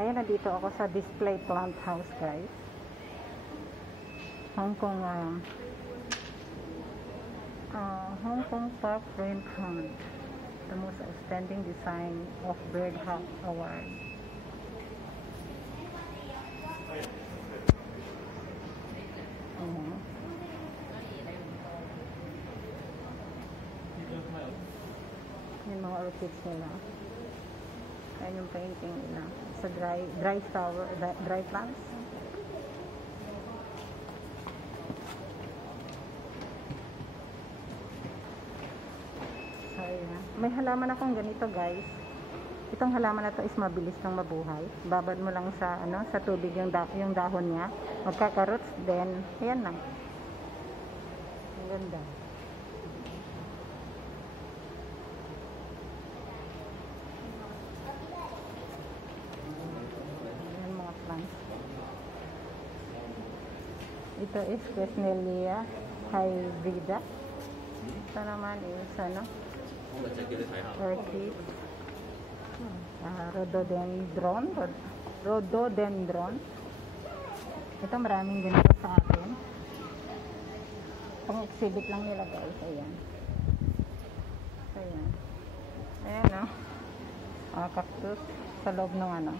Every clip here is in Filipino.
Ayan, nandito ako sa display plant house, guys. Hong Kong Park Rain Plant, the most outstanding design of Bird Hawk Award. Yung mga orchids nila. Ayan yung painting nila sa dry flower, dry plants. So, ayan. May halaman akong ganito, guys. Itong halaman na to is mabilis nang mabuhay. Babad mo lang sa sa tubig yung dahon niya. Magkaka-roots, then ayan na. Ang ganda. Ayan mga plants. Ito is Quesnelia hybrida. Ito naman is orchid. Rhododendron. Ito maraming ganito sa atin. Pang-exhibit lang nila, guys. Ayan. Ayan. Ayan, cactus sa loob ng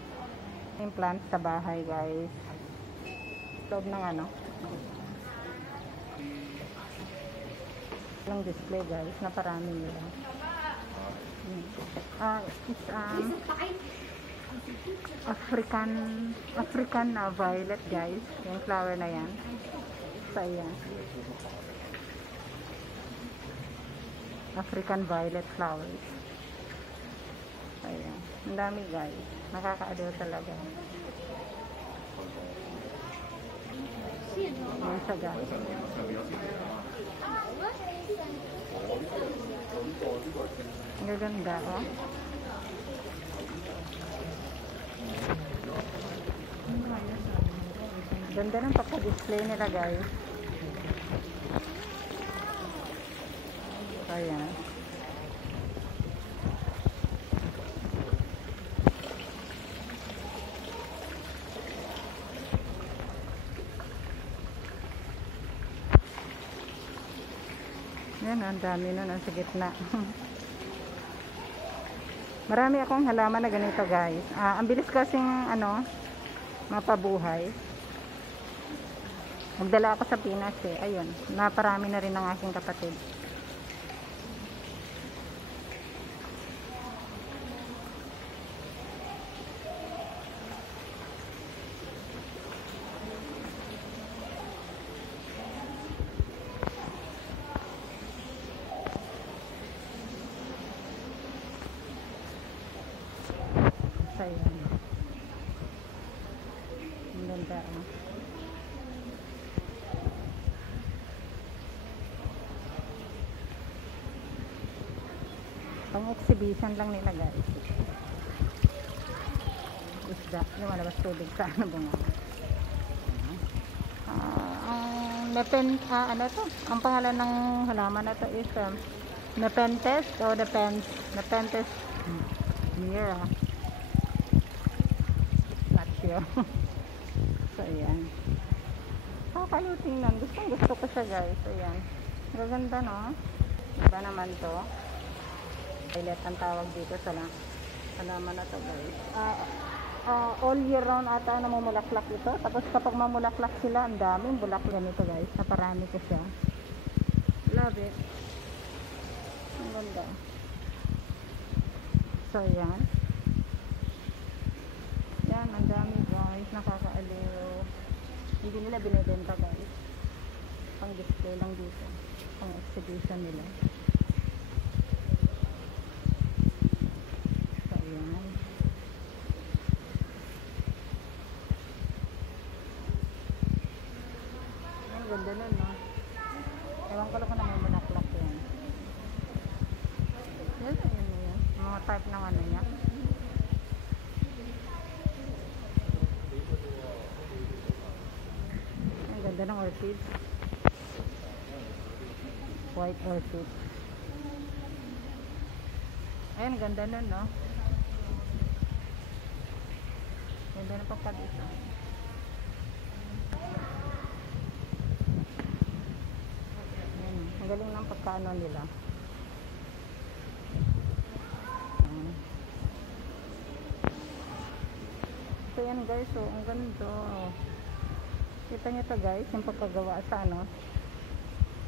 yung plant sa bahay, guys. Loob ng yung display, guys. Naparami nila. It's African violet, guys. Yung flower na yan. So, ayan. African violet flowers. Ayan. Ang dami, guys. Nakakaaliw talaga. Ayan siya, guys. Ang gaganda, oh. Ganda ng pagka-display nila, guys. Ayan. Yan, ang dami nun, sa gitna. Marami akong halaman na ganito, guys. Ang bilis kasing, mapabuhay. Magdala ako sa Pinas, Ayun, naparami na rin ng aking kapatid. Ayan. Ang ganda, Pang-exhibition lang nila, guys. Isda. Yung malabas tubig sa bunga. Ang pangalan ng halaman na to is Nepenthes o Nepenthes Mira. So, ayan. Kakaliw tingnan. Gusto ko siya, guys. Ayan. Gaganda, no? Iba naman to. Violet ang tawag dito sa halaman na to, guys. All year round ata namumulaklak ito. Tapos kapag mamulaklak sila, ang daming bulaklak nito, guys. Naparami ko siya. Love it. Ang ganda. So, ayan. Yan, ang dami, guys. Nakakaaliw. Hindi nila binibenta, guys. Pang display lang dito. Pang exhibition nila. So, yan. Ang ganda nun, no? Ewan ko lang kung naman manaklak yan. Yan. Mga type ng niya. Ganda ng orchid. White orchid. Ayan, ganda nun, no? Ganda ng pagka-design. Ang galing ng pagkaano nila. So yan guys, so ang ganda. Kita nyo to guys, yung pagkagawa sa ano.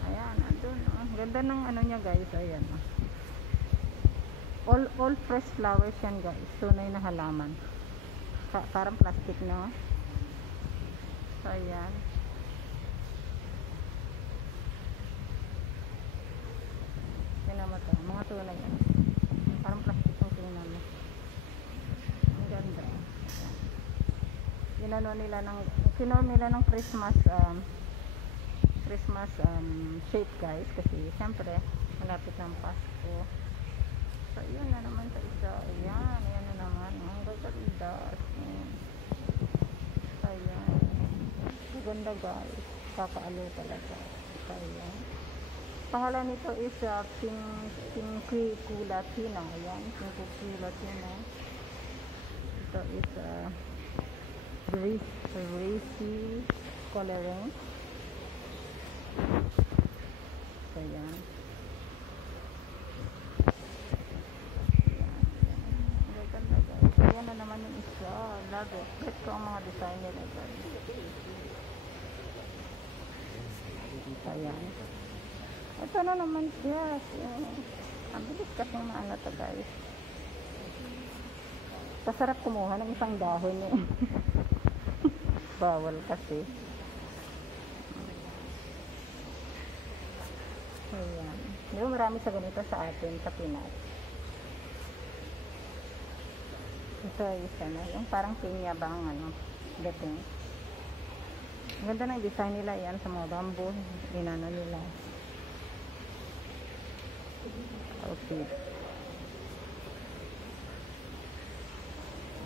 Ayan, andun. Ang ganda ng ano niya guys, ayan. All fresh flowers yan guys, tunay na halaman. Parang plastic, no? So ayan. Tingnan mo to, mga tunay yan. Parang plastic yung tingnan mo. Ang ganda. Ginano nila ng Christmas shape guys, kasi syempre malapit ng Pasko. So yun na naman sa isa. Ayan na naman. Ang gaganda. So ayan. Maganda guys. Kakaalo talaga. So ayan. Pangalan nito is Pinky Latina. Ayan. Pinky Latina. Ito is greasy coloring. So ayan. Ayan na naman yung isa. Love it. Bet ko ang mga design nila guys. Ayan. Ito na naman siya. Ang bilis kasi maano to guys. Pasarap kumuha ng isang dahon eh. Bawal kasi. Ayan. Di ba marami sa ganito sa atin, sa Pinas. Ito isa na. Yung parang pinya ba ang ano, dating. Ang ganda ng design nila yan sa mga bamboo. Inano nila. Outfit.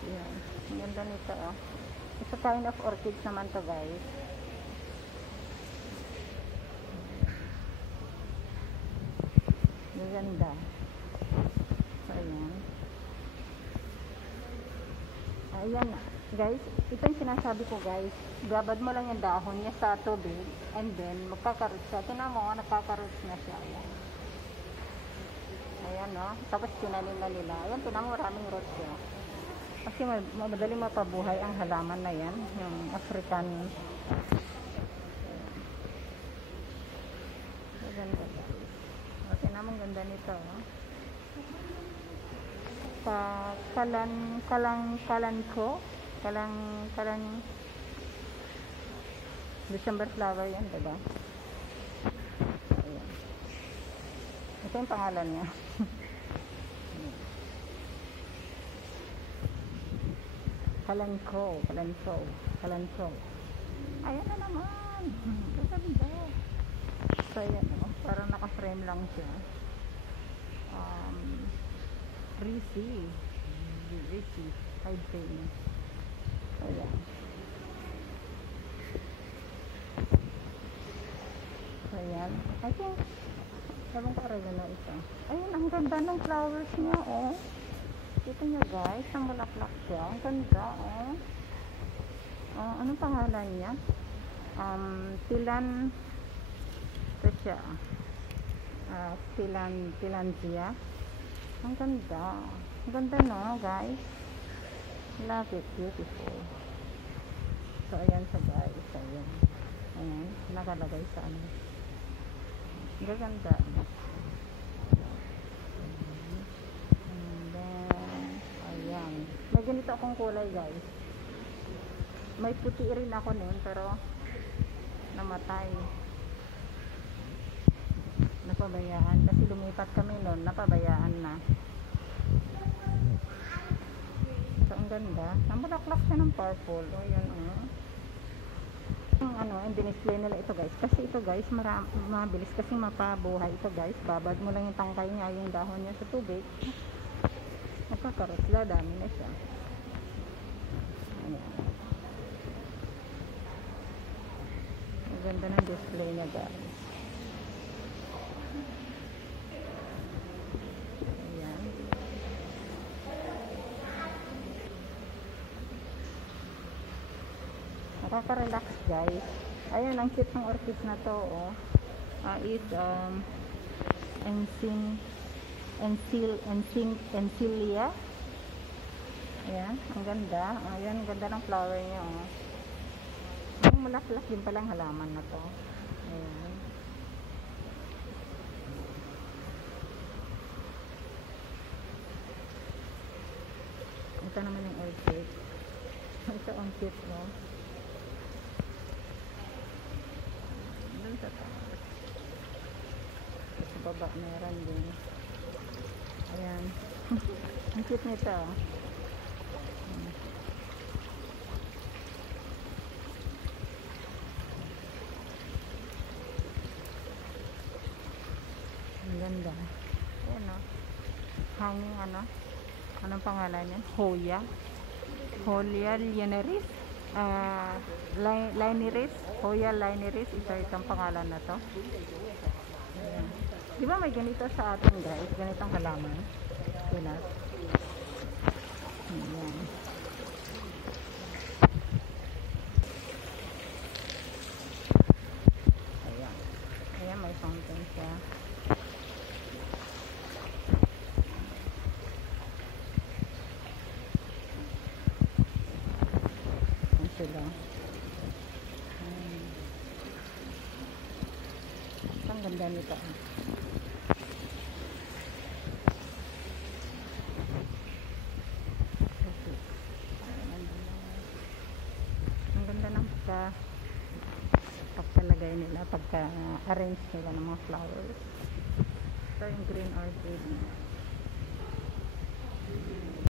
Yan. Ang ganda nito oh. It's a kind of orchids naman to guys. Ang ganda. So ayan. Ayan guys. Ito yung sinasabi ko guys. Babad mo lang yung dahon niya sa tubig. And then magkakarot siya. Tingnan mo, nagkakarot na siya. Ayan. Ayan no. Tapos tinanim na nila. Ayan, tingnan mo, maraming roots siya. Kasi madaling mapabuhay ang halaman na yan. Yung African. Maganda guys. Okay naman ganda nito. Kalan December flower yan, diba? Ayan. Ito yung pangalan niya. Kalanko. Ayan na naman. Ganda. So, ayan o. Parang naka-frame lang siya. Greasy. Side frame. So, ayan. So, ayan. I think, sabang paraga na ito. Ayun, ang ganda ng flowers niya, oh. Ito nyo guys, ang malaklak siya. Ang ganda, oh. Anong pangalan niya? Ito siya. Tilansia. Ang ganda. Ang ganda no, guys. Love it. Beautiful. So, ayan siya guys. Ayan. Ayan. Nakalagay sa ano. Ang ganda. May ganito akong kulay guys. May puti rin ako noon pero namatay. Napabayaan kasi lumipat kami noon, napabayaan na. So ang ganda. Namulaklak siya ng purple. O yan ang dinisplay nila ito guys. Kasi ito guys, mabilis kasi mapabuhay ito guys. Babad mo lang yung tangkay niya, yung dahon niya sa tubig. Nagkakarosla, dami na siya. Ayan. Ang ganda ng display niya guys. Ayan. Nakaka-relax guys. Ayan, ang cute ng orchids na to, oh. Is Encilia. Ayan, ang ganda. Ayan, ang ganda ng flower niya, oh. Ang mulaklak din palang halaman na to. Ayan. Ito naman yung orchid. Ito ang cute, no? Doon sa taas. Sa baba meron din. Ayan. Ang cute nito. Ang ganda. Ayan, no? Hanging ano? Anong pangalan yan? Hoya. Hoya linearis. Linearis. Hoya linearis. Isa itong pangalan na to. Ayan. Di ba may ganito sa atin guys? Ganitong halaman. Pinas. Ayan. Ayan. Ayan, may fountain siya. Sila. Ang ganda nito. Ang ganda ng pagkalagay nila, pagka-arrange nila ng mga flowers. Ito yung green orchid.